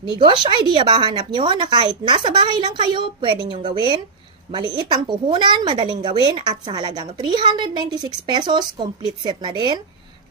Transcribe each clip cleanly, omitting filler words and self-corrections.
Negosyo idea ba hanap nyo na kahit nasa bahay lang kayo, pwede nyong gawin? Maliit ang puhunan, madaling gawin at sa halagang 396 pesos, complete set na din.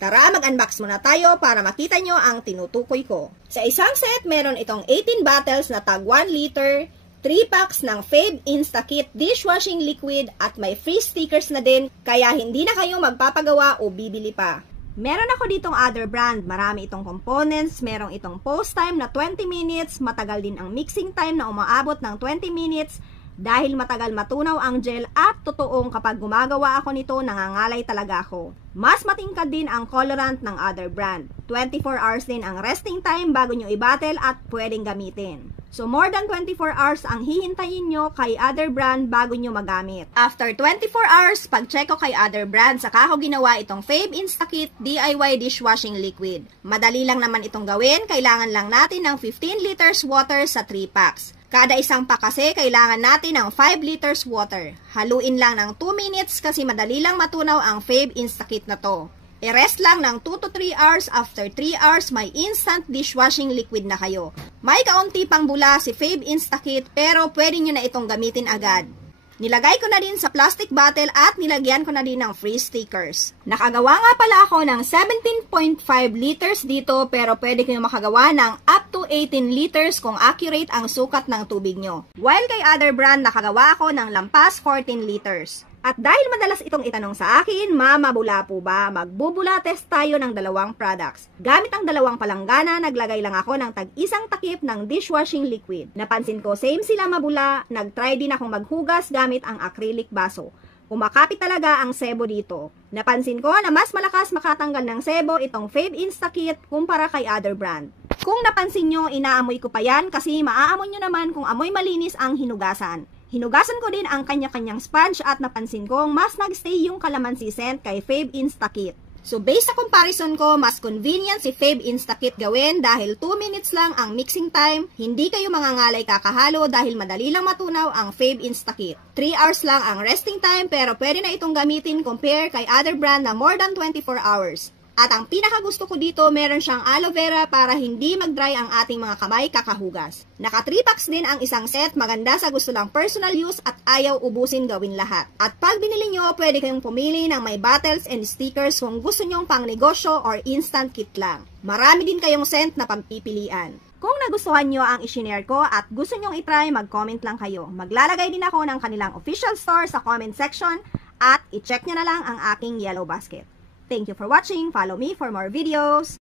Tara, mag-unbox muna tayo para makita nyo ang tinutukoy ko. Sa isang set, meron itong 18 bottles na tag 1 liter, 3 packs ng Fave Instakit dishwashing liquid at may free stickers na din, kaya hindi na kayo magpapagawa o bibili pa. Meron ako ditong other brand, marami itong components, merong itong post time na 20 minutes, matagal din ang mixing time na umaabot ng 20 minutes dahil matagal matunaw ang gel at totoong kapag gumagawa ako nito nangangalay talaga ako. Mas matingkad din ang colorant ng other brand. 24 hours din ang resting time bago nyo i-bottle at pwedeng gamitin. So more than 24 hours ang hihintayin nyo kay other brand bago nyo magamit. After 24 hours, pag-check ko kay other brand, saka ko ginawa itong Fave Instakit DIY dishwashing liquid. Madali lang naman itong gawin, kailangan lang natin ng 15 liters water sa 3 packs. Kada isang pack kasi, kailangan natin ng 5 liters water. Haluin lang ng 2 minutes kasi madali lang matunaw ang Fave Instakit na to. I-rest lang ng 2 to 3 hours. After 3 hours, may instant dishwashing liquid na kayo. May kaunti pang bula si Fave Instakit pero pwede nyo na itong gamitin agad. Nilagay ko na din sa plastic bottle at nilagyan ko na din ng free stickers. Nakagawa nga pala ako ng 17.5 liters dito pero pwede kayo makagawa ng up to 18 liters kung accurate ang sukat ng tubig nyo. While kay other brand, nakagawa ako ng lampas 14 liters. At dahil madalas itong itanong sa akin, mabula po ba? Magbubula test tayo ng dalawang products. Gamit ang dalawang palanggana, naglagay lang ako ng tag-isang takip ng dishwashing liquid. Napansin ko same sila mabula, nag-try din akong maghugas gamit ang acrylic baso. Kumakapit talaga ang sebo dito. Napansin ko na mas malakas makatanggal ng sebo itong Fave Instakit kumpara kay other brand. Kung napansin nyo, inaamoy ko pa yan kasi maaamoy nyo naman kung amoy malinis ang hinugasan. Hinugasan ko din ang kanya-kanyang sponge at napansin kong mas nagstay yung calamansi scent kay Fave Instakit. So based sa comparison ko, mas convenient si Fave Instakit gawin dahil 2 minutes lang ang mixing time, hindi kayo mangangalay kakahalo dahil madali lang matunaw ang Fave Instakit. 3 hours lang ang resting time pero pwede na itong gamitin compare kay other brand na more than 24 hours. At ang pinakagusto ko dito, meron siyang aloe vera para hindi mag-dry ang ating mga kamay kakahugas. Naka 3 packs din ang isang set, maganda sa gusto lang personal use at ayaw ubusin gawin lahat. At pag binili nyo, pwede kayong pumili ng may bottles and stickers kung gusto nyong pang negosyo or instant kit lang. Marami din kayong scent na pampipilian. Kung nagustuhan nyo ang i-share ko at gusto nyong itry, mag-comment lang kayo. Maglalagay din ako ng kanilang official store sa comment section at i-check nyo na lang ang aking yellow basket. Thank you for watching. Follow me for more videos.